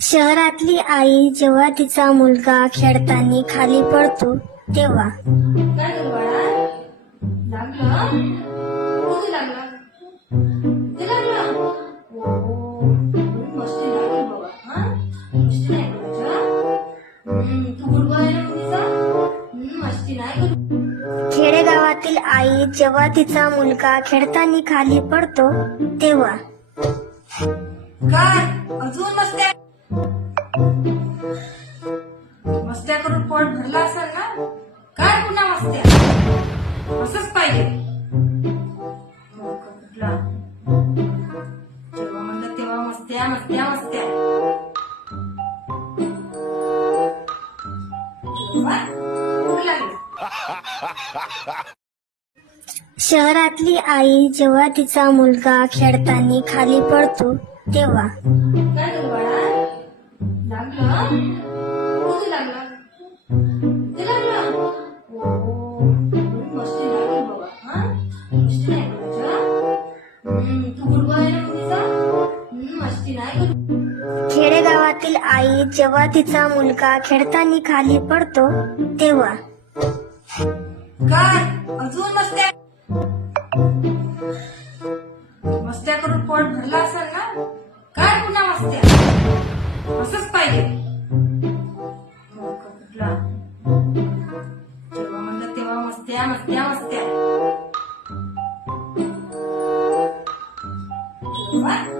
शहरातली आई जेव्हा तिचा मुलगा खेळताना खाली पडतो तेव्हा. खेडेगावातील आई जेव्हा तिचा मुलगा खेळताना खाली पडतो तेव्हा. काय? अजून मस्त्या करून पोट भरला असेल ना काय पुन्हा मस्त्या असंच पाहिजे. कुठला. जेव्हा म्हणलं तेव्हा मस्त्या मस्त्या मस्त्या. शहरातली आई जेव्हा तिचा मुलगा खेळताना खाली पडतो तेव्हा. घरातील आई जेव्हा तिचा मुलगा खेळताना खाली पडतो तेव्हा. काय? अजून मस्त्या मस्त्या करून पोट भरला असेल ना? काय पुन्हा मस्त्या? पाहिजे. म्हणलं तेव्हा मस्त्या मस्त्या मस्त्या. What?